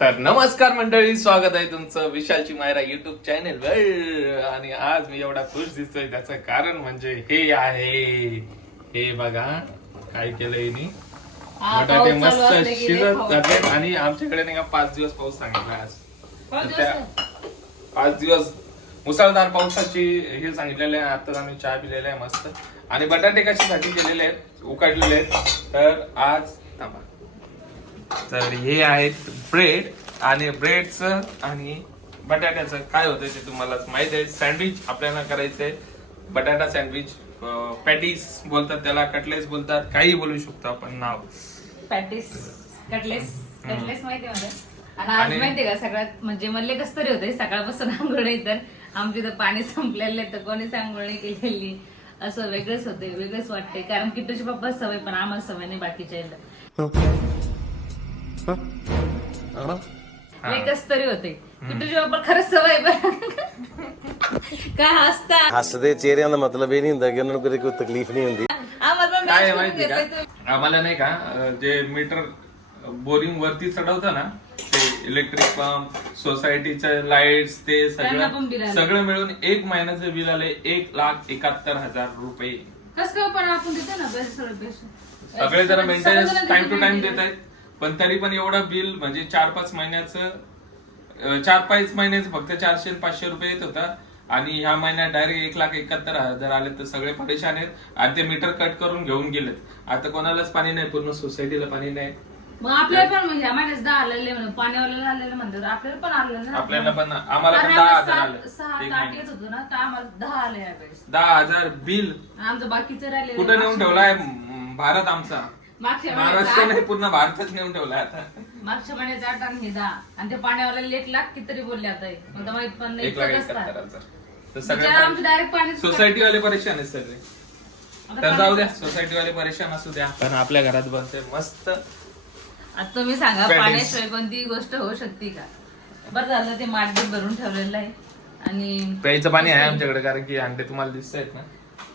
तर नमस्कार मंडळी, स्वागत आहे तुमचं विशालची मायरा युट्यूब चॅनेल वर. आणि आज मी एवढा खुश दिसतोय त्याचं कारण म्हणजे हे आहे, हे बघा काय केलंय यांनी. बटाटे मस्त शिजत जाते आणि आमच्याकडे नाही का 5 दिवस पाऊस सांगितला आज. त्या 5 दिवस मुसळधार पावसाची हे सांगितलेले आहे. आता आम्ही चहा पिलेला आहे मस्त. आणि बटाटे कशासाठी केलेले आहेत, उकडलेले आहेत. तर आज तर हे आहेत ब्रेड आणि ब्रेडचं आणि बटाट्याचं काय होतं ते तुम्हाला माहित आहे. सँडविच आपल्याला करायचंय, बटाटा सँडविच, पॅटीस बोलतात त्याला, कटलेस बोलतात, काही बोलू शकतो आपण नाव. पॅटीस, कटलेस माहिती आहे मला. आणि आज माहितीये का सगळ्यात म्हणजे मल्ले कस तरी होते सकाळपासून आंघोळ नाही, तर आमची तर पाणी संपलेलं आहे तर कोणीच आंघोळ नाही केलेली. असं वेगळंच होते, वेगळंच वाटते. कारण किट्टूची पप्पा सवय पण आम्हाला सवय नाही बाकीच्या. एकच तरी होते किट्टूची पप्पा खरंच सवय काय हसता ਹੱਸਦੇ ਚਿਹਰਿਆਂ ਦਾ ਮਤਲਬ ਇਹ ਨਹੀਂ ਹੁੰਦਾ ਕਿ ਉਹਨਾਂ ਨੂੰ ਕਦੇ ਕੋਈ ਤਕਲੀਫ ਨਹੀਂ ਹੁੰਦੀ. आम्हाला काय माहिती का, आम्हाला नाही का जे मीटर बोरिंग वरती चढवतं ना, ते इलेक्ट्रिक पंप, सोसायटीचे लाईट्स, ते सगळं मिळून 1 महिन्याचं बिल आलंय 1,71,000 रुपये. कसं काय पण आपण देतो ना पैसे सगळे जरा मेंटेनन्स टाइम टू टाइम देत आहेत, पण तरी पण एवढं बिल म्हणजे 4-5 महिन्याचं 4-5 महिन्याचं फक्त 400-500 रुपये येत होता. आणि ह्या महिन्यात डायरेक्ट 1,71,000 आले. तर सगळे परेशान आहेत. आणि ते मीटर कट करून घेऊन गेलेत. आता कोणालाच पाणी नाही, पूर्ण सोसायटीला पाणी नाही. मग आपल्याला पण म्हणजे महिन्यात 10 आलेले म्हणून पाण्यावाल्याला आलेले म्हणतात, आपल्याला पण आलेलं ना. आपल्याला पण, आम्हाला पण 10,000 आले. 6-8 येत होतो ना, तर आम्हाला 10 आले यावेळेस. 10,000 बिल. आमचं बाकीचं राहिले कुठं नेऊन ठेवलाय भारत आमचा, मागच्या महाराष्ट्र नाही पूर्ण भारतच नेऊन ठेवलाय आता. मागच्या महिन्यात 8 आणि हे 10. आणि ते पाण्यावाल्याला 1 लाख कितीतरी बोलले आता. मला माहित पण नाही. 1,71,000. तर आमचं डायरेक्ट पाणी सोसायटी वाले परेशान आहेत सगळे. तर जाऊ द्या, सोसायटी वाले परेशान असू द्या, पण आपल्या घरात बनते मस्त. आता तुम्ही सांगा पाण्याशिवाय कोणती गोष्ट होऊ शकते का? बरं झालं ते माठ भरून ठेवलेलं आहे. आणि प्यायचं पाणी आहे आमच्याकडे, कारण की अंडे तुम्हाला दिसत आहेत ना,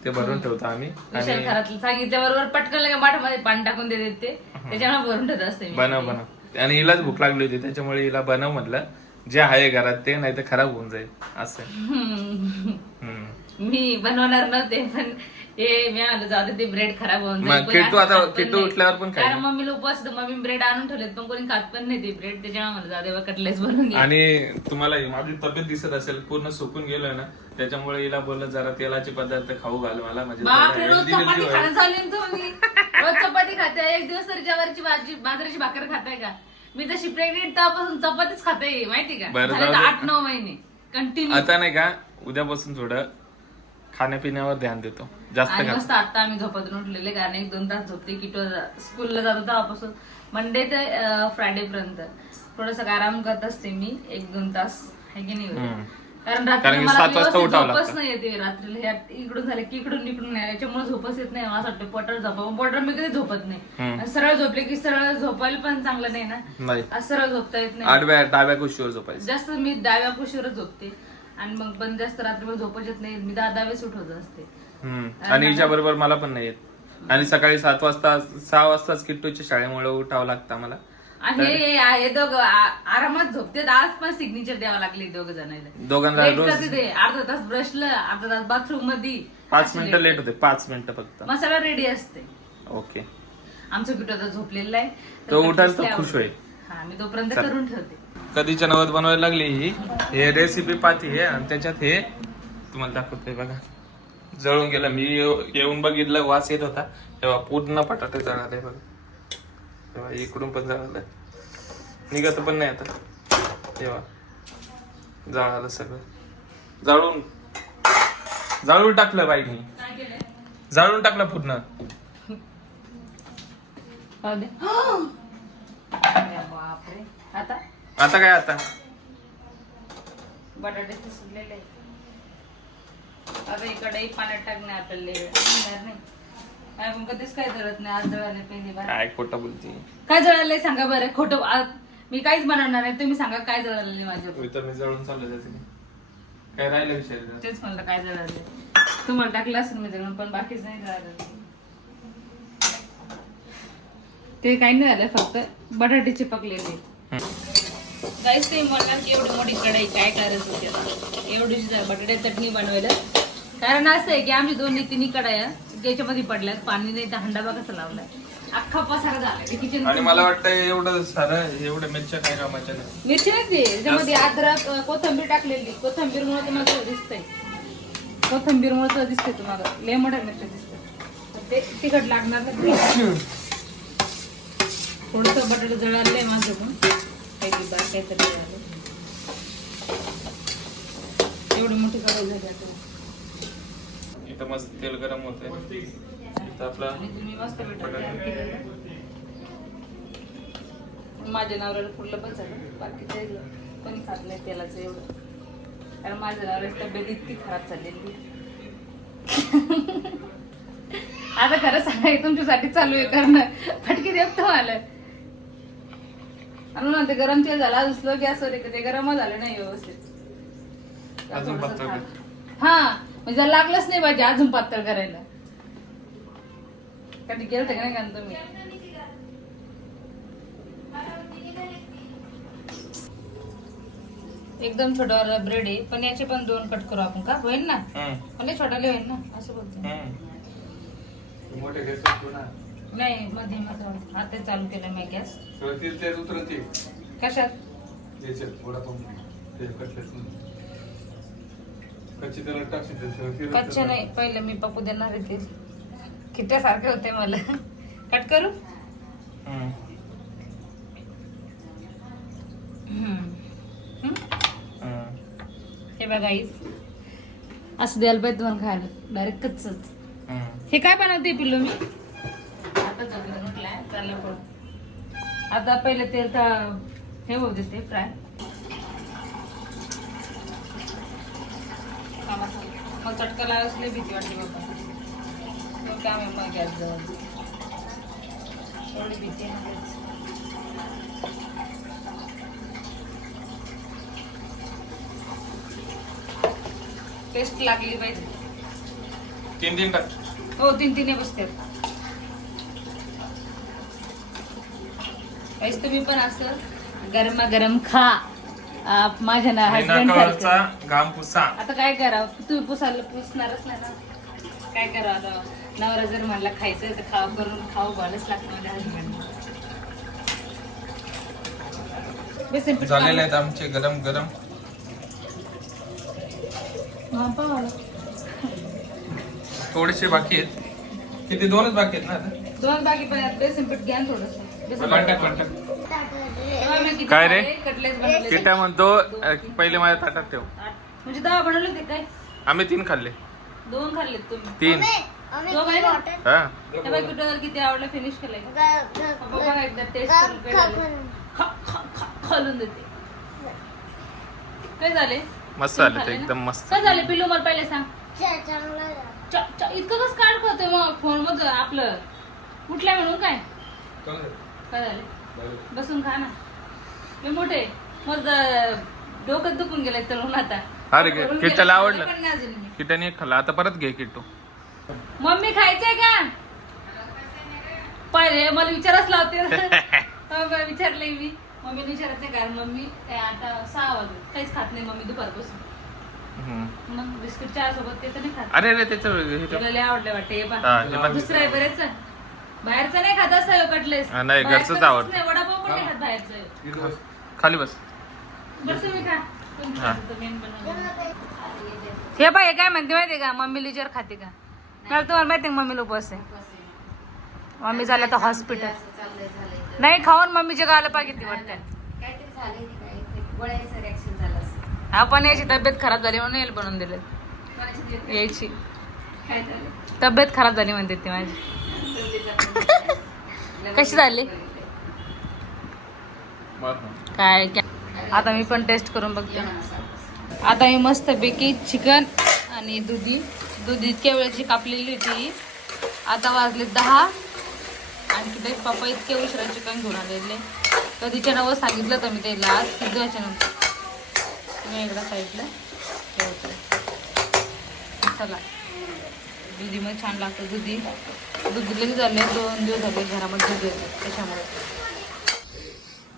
ते भरून ठेवतो आम्ही. विशाल घरातलं सांगितल्याबरोबर पटकन लगे माठामध्ये पाणी टाकून देते ते, त्याच्यामुळे भरून ठेवत असते. बनव. आणि हिलाच भूक लागली होती, त्याच्यामुळे हिला बनव म्हटलं, जे आहे घरात ते, नाही तर खराब होऊन जाईल असं. मी बनवणार नव्हते, पण हे मी आलो जाऊ दे, ते ब्रेड खराब होऊन जाईल. किट्टू उठल्यावर पण कारण मम्मीला उपवास होता, मम्मी ब्रेड आणून ठेवलेत, पण कोणी खात पण नाही ते ब्रेड. त्याच्यामुळे मला जाऊ दे कटलेस बनवून घे. आणि तुम्हाला माझी तब्येत दिसत असेल, पूर्ण सुकून गेलोय ना, त्याच्यामुळे हिला बोललं जरा तेलाचे पदार्थ खाऊ घाल मला. बापरे, रोज चपाती म्हणजे खाणं झाली ना तुम्ही. रोज चपाती खाते, एक दिवस तरी ज्वारीची भाजी बाजरीची भाकर खाताय का? मी तशी प्रेग्नेंट तेव्हापासून चपातीच खाते, माहिती का? 8-9 महिने कंटिन्यू. आता नाही का, उद्यापासून थोडं खाण्यापिण्यावर ध्यान देतो जास्त. मस्त आता आम्ही झोपातून उठलेले, कारण 1-2 तास झोपते. किटो स्कूलला जातो तेव्हापासून मंडे ते फ्रायडे पर्यंत थोडस आराम करत असते मी 1-2 तास, है की नाही? कारण रात्री मला झोपच नाही येते. रात्रीला इकडून झालं की इकडून याच्यामुळे झोपच येत नाही. असं वाटतं पोटर झोपावं, पोटर मी कधी झोपत नाही. सरळ झोपले की सरळ झोपायला पण चांगलं नाही ना, सरळ झोपता येत नाही. डाव्या कुशीवर झोपायचं जास्त मी डाव्या कुशीवरच झोपते. आणि मग पण जास्त रात्रीवर झोपच येत नाही, मी 10 वेळेस उठवत असते. आणि हिच्या बरोबर मला पण नाही येत. आणि सकाळी 6 वाजताच किट्टूच्या शाळेमुळे उठावं लागतं मला. आणि हे दोघं आरामात झोपते. आज पण सिग्नेचर द्यावं लागले दोघांना रोज. अर्धा तास ब्रशला, अर्धा तास बाथरूम मध्ये, 5 मिनिटं लेट होते, 5 मिनिटं फक्त. मसाला रेडी असते. ओके, आमचं किटो आता झोपलेला आहे, तो उठाल तर खुश होईल. हा, मी तोपर्यंत करून ठेवते. कधीच्या नवत बनवायला लागली ही, हे रेसिपी पाहती आहे. आणि त्याच्यात हे तुम्हाला दाखवतोय बघा, जळून गेलं. मी येऊन बघितलं, वास येत होता तेव्हा पूर्ण बटाटे जळाले बघा. तेव्हा इकडून पण जळालं, निघत पण नाही आता. तेव्हा जळालं सगळं, जाळून टाकलं बाई मी, जाळून टाकलं पूर्ण. आता काय, आता बटाटे सुटलेले आहे. आता इकडे पाण्यात टाकणे आपल्याला नाही. आपण कधीच काय जळत नाही. आज जळाले पहिली बार. काय खोटं बोलते, काय जळालंय सांगा बरं. खोटं मी काहीच बनवणार नाही, तुम्ही सांगा काय जळाले माझ्या. मी जळून चाललं त्याचं काय राहिलं विषय. तेच म्हणलं काय जळाले. तुम्हाला टाकलं असेल मी जळून, पण बाकीच नाही जळालं. ते काही नाही झालं, फक्त बटाटे चिपकलेले. गाईस ते म्हणणार की एवढी मोठी कढई काय करायचं होती आता एवढीशी बटाट्या चटणी बनवायला. कारण असं आहे की आमची 2-3 कढाया त्याच्यामध्ये पडल्यात. पाणी नाही तर हंडा बघा कसा लावलाय. अख्खा पसारा झाला किचन. आणि मला वाटतं एवढं सारं एवढ्या मिरच्या काय कामाच्या नाही. मिरची नाही ते त्याच्यामध्ये अद्रक कोथिंबीर टाकलेली. कोथिंबीरमुळे तुम्हाला दिसतंय. कोथिंबीरमुळे दिसतंय तुम्हाला लय मोठ्या मिरच्या दिसतात. ते तिखट लागणार नाही. थोडंसं बटाटा जळालंय माझं पण काहीतरी झालं. एवढी मोठी कढई झाली आता. इथं मस्त तेल गरम होतंय. इथं आपला आणि तुम्ही मस्त बटाटा केलेलं. माझ्या नवऱ्याला पुरलं पण झालं. बाकी काही कोणी खात नाही तेलाचं एवढं. कारण माझ्या नवऱ्याची तब्येत इतकी खराब झालेली. आता खरं सांगाय तुमच्यासाठी चालू आहे करणं. फटके देत आलं आणि ना ते गरम तेल झालं दुसरं गॅसवर ते गरम झालं नाही व्यवस्थित. अजून पातळ कर. हा म्हणजे जर लागलंच नाही पाहिजे अजून पातळ करायला. कधी केलं का नाही का तुम्ही. एकदम छोटा ब्रेड आहे पण याचे पण 2 कट करू आपण का होईल ना. पण छोटाले होईल ना असं बोलतो. मोठे गॅस नाही मध्यम आता चालू केलं मी गॅस. कशात कच्च्या नाही पहिले मी पप्पू देणार आहे ते किट्यासारखे होते मला. कट करू. हे बघा आईस असं द्यायला पाहिजे तुम्हाला खायला. डायरेक्ट कच्चच. हे काय बनवते पिल्लू मी आता म्हटलंय चाललं पण. आता पहिले तेल तर हे होऊ देते फ्राय. मग चटका लावायला लय भीती वाटते बाबा. काम आहे मग गॅस जवळ थोडी भीती आहे. टेस्ट लागली पाहिजे. 3 टाक. हो 3 बसतात. काहीच तुम्ही पण असं गरमागरम खा. माझ्या ना हसबंड सारखं. घाम पुसा. आता काय करावं तुम्ही पुसणारच नाही ना. काय करावं आता नवरा जर म्हणला खायचं तर खाऊ करून खाऊ घालच लागतं माझ्या हसबंड. झालेले आहेत आमचे गरम गरम. थोडेसे बाकी आहेत. किती 2च बाकी आहेत ना आता. 2 बाकी पण बेसन पीठ घ्या थोडस. काय रे किट्या म्हणतो पहिले माझ्या ताटात ठेव. म्हणजे 10 बनवले होते काय. आम्ही 3 खाल्ले. 2 खाल्लेत तुम्ही. 3 हा. किती आवडलं फिनिश केलंय. बघा एकदा टेस्ट खालून देते. काय झाले मस्त झाले ते एकदम मस्त. काय झाले पिल्लू मला पहिले सांग. इतकं कसं काढ करतोय मग फोन मध्ये आपलं कुठल्या म्हणून काय काय झाले. बसून खा ना. मी मोठे मग डोकं दुखून गेलंय तळून आता. अरे किट्याला आवडलं. किट्याने खाल्ला आता परत घे किट्टू. मम्मी खायचंय का पहिले मला विचारच लावते. विचारले मी मम्मीने विचारत नाही कारण मम्मी आता 6 वाजले काहीच खात नाही मम्मी दुपारपासून. मग बिस्किट चहा सोबत ते तर नाही खात. अरे त्याचं लय आवडलं वाटते. दुसरं आहे बरेच बाहेरचं नाही खात असं कटलेस. नाही घरचंच आवडतं. नाही वडापाव पण नाही खात बाहेरचं. खाली बस. बस तुम्ही खा. हे बाई काय म्हणते माहितीये का मम्मी लिजर खाते का. मला तुम्हाला माहिती मम्मीला उपवास आहे. मम्मी झालं तर हॉस्पिटल नाही खाऊन मम्मीच्या गाला पाहिजे ती वाटतं. आपण याची तब्येत खराब झाली म्हणून येईल बनवून दिले. यायची तब्येत खराब झाली म्हणते ती माझी. कशी झाली काय. आता मी पण टेस्ट करून बघते. आता मी मस्त पैकी चिकन आणि दुधी इतक्या वेळेची कापलेली होती. आता वाजले 10 आणखी ते पप्पा इतके उशिरा चिकन घेऊन आलेले. कधीच्या नावं सांगितलं तर मी त्याला शिजवायच्या नंतर तुम्ही एकदा साईडला ठेवतो. चला दुधीमध्ये छान लागतं. दूध दिले झाले 2 दिवस झाले घरामध्ये दूध येतं त्याच्यामुळे.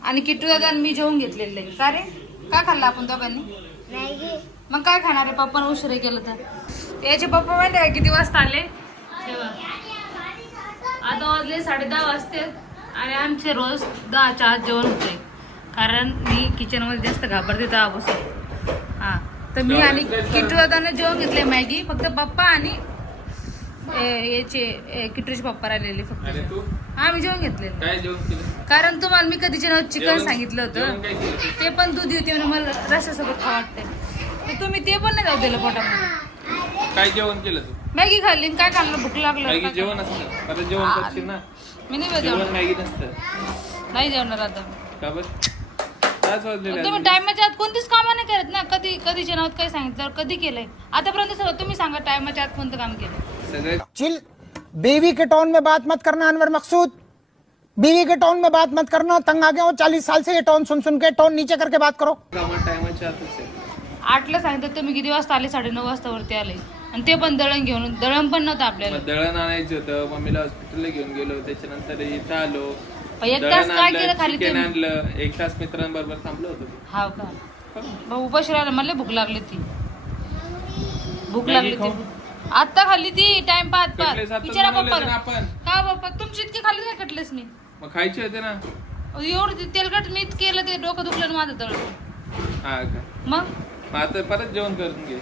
आणि किट्टू दादा आणि मी जेवून घेतलेलं आहे. का रे काय खाल्लं आपण दोघांनी? मग काय खाणार आहे? पप्पानं उशिरा केलं तर. याचे पप्पा माहिती आहे किती वाजता आले? आता वाजले 10:30 वाजते आणि आमचे रोज 10च्या आत जेवण होते. कारण मी किचनमध्ये जास्त घाबरते तेव्हापासून. हा तर मी आणि किट्टू दादाने जेवण घेतले मॅगी. फक्त पप्पा आणि याचे किट्टूचे पप्पा राहिलेले फक्त. आणि तू हा मी जेवण घेतले. काय जेवण केलं? कारण तुम्हाला मी कधीच्या नाव चिकन सांगितलं जेवण होतं काय केलं? ते पण दूध येते म्हणून मला रस्त्यासोबत खावं वाटतंय. तुम्ही ते पण नाही जाऊ दिलं पोटामध्ये. काय जेवण केलं तू? मॅगी खाल्ली काय खाल्लं? भूक लागलं मॅगी जेवण असतं परत जेवण करशील ना. मी नाही जेवण जेवण मॅगी नसतं. नाही जेवणार आता. का बरं? 5 वाजलेले तुम्ही टायमाच्या आत कोणतीच कामं नाही करत ना. कधीच्या नावात काय सांगितलं कधी केलंय आतापर्यंत? सगळं तुम्ही सांगा टायमाच्या आत कोणतं काम केलं. सगळे चिल बीवी के टोन में बात मत करना अनवर मकसूद, बीवी के टोन में बात मत करना. तंग आ गया हो 40 साल से ये टोन सुन सुन के. टोन नीचे करके बात करो. कामात टायमाच्या आतच आहे. 8ला सांगितलं तुम्ही किती वाजता आले? 9:30 वाजता वरती आले. आणि ते पण दळण घेऊन. दळण पण नव्हतं आपल्याला. मग दळण आणायचं होतं. मम्मीला हॉस्पिटलला घेऊन गेलो. त्याच्यानंतर इथं आलो. एक तास काय केलं खाली चिकन तुम्ही? आणलं. 1 तास मित्रांबरोबर थांबलो होतो. हाव का? भाऊ उपाशी राहिला. मला भूक लागली ती. भूक मॅगी लागली ती. खाऊ? आता खाल्ली ती टाइम पाहत कटलेस पाहत. आताच विचारा बनवले होते ना पप्पा. आपण. का बाप्पा तुमची इतकी खाल्ली काय कटलेस मी? मग खायचे होते ना. एवढं तेलकट मीच केलं ते डोकं दुखलं ना माझं तळ. हा का? मग मग आता परत जेवण करून घे.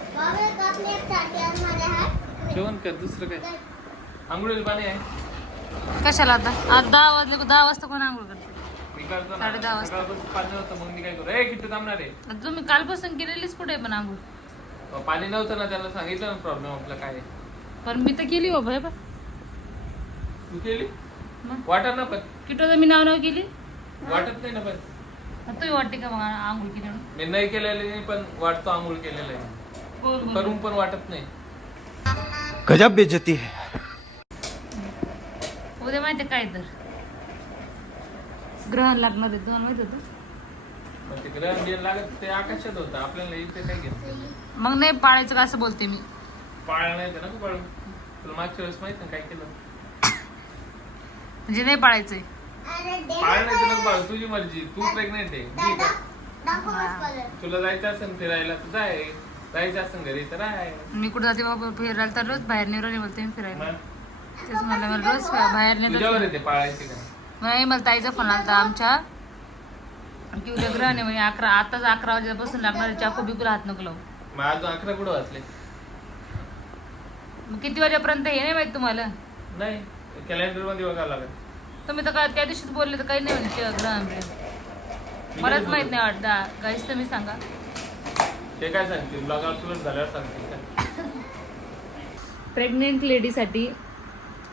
जेवण कर. दुसरं काय? आंघोळीला पाणी आहे. कशाला आता? आज 10 वाजले. 10 वाजता कोण आंघोळ करते? मी करतो ना. 10:30 वाजता. सकाळपासून पाणी नव्हतं मग मी काय करू? ए किती थांबणार आहे? तुम्ही कालपासून केलेलीच कुठे पण आंघोळ? मग पाणी नव्हतं ना. त्याला सांगितलं ना प्रॉब्लेम आपला काय आहे. पण मी तर केली बाबा. हे बघ तू केली? मग वाटत ना पण. किटो मी नाव केली. वाटत नाही ना पण. तुम्ही वाटते का मग आंघोळ केली म्हणून? मी नाही केलेलं नाही पण वाटतो आंघोळ केलेलं आहे. बोल बोल. करून पण वाटत नाही. गजब बेइज्जती है. उद्या माहिती काय तर ग्रहण लागणार आहे. तुम्हाला माहित होतं? पण ते ग्रहण बिन लागत ते आकाशात होतं. आपल्याला इथे काय घेत. मग नाही पाळायचं का असं बोलते मी. पाळलं नाही तर नको पाळू. तुला मागच्या वेळेस माहित ना काय केलं? म्हणजे नाही पाळायचंय. पाळलं नाही तर नको पाळू. तुझी मर्जी. तू प्रेग्नेंट आहे. ठीक आहे. तुला जायचं असेल फिरायला तर जाय. जायचं असेल घरी तर राय. मी कुठं जाते बाबा फिरायला तर रोज बाहेर निवडून बोलते मी फिरायला. मग तेच म्हणलं मला रोज बाहेर तुझ्यावर नाही. येते पाळायची का? नाही मला ताईचा फोन आला आमच्या की उद्या ग्रहण आहे म्हणे. आताच 11 वाजेपासून लागणार आहे. चाकू बिकूला हात नको लावू. मग अजून 11 कुठं वाचले? मग किती वाजेपर्यंत हे नाही माहित तुम्हाला? नाही कॅलेंडर मध्ये बघावं लागेल. तुम्ही तर काय त्या दिवशीच बोलले तर काही नाही म्हणे ते ग्रहण बिहण. मलाच माहित नाही वाटतं. काहीच तुम्ही सांगा. ते काय सांगतील? ब्लॉग अपलोड झाल्यावर सांगतील का? प्रेग्नेंट लेडीसाठी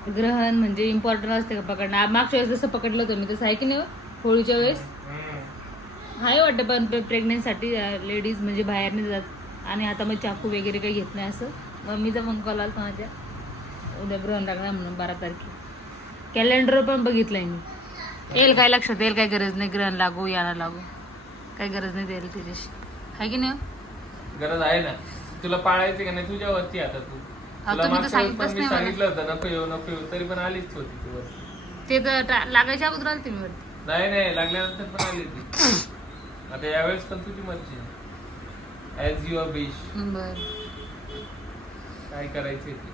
ग्रहण म्हणजे इम्पॉर्टंट असते का पकडणं? मागच्या वेळेस जसं पकडलं होतं मी तसं आहे की नाही? होळीच्या वेळेस आहे वाटतं. पण प्रेग्नेंटसाठी लेडीज म्हणजे बाहेर नाही जात. आणि आता मग चाकू वगैरे काही घेत नाही असं. मम्मीचा फोन कॉल आला माझ्या उद्या ग्रहण लागणार म्हणून 12 तारखेला. कॅलेंडर पण बघितलंय मी. येईल काय लक्षात येईल. काय गरज नाही ग्रहण लागू याला लागू. काही गरज नाही द्यायला त्याच्याशी. आहे की नाही? गरज आहे ना. तुला पाळायची का नाही तुझ्यावरती. आता तू तुला तुम्ही तर मागच्या वेळेस पण सांगितलंच मी नाही मला. सांगितलं होतं नको येऊ तरी पण आलीच होती तू वर. ते तर लागायच्या अगोदर आले तुम्ही वरती. नाही लागल्यानंतर पण आली ती. आता यावेळेस पण तुझी मर्जी आहे. As your wish. बरं काय करायचं ते.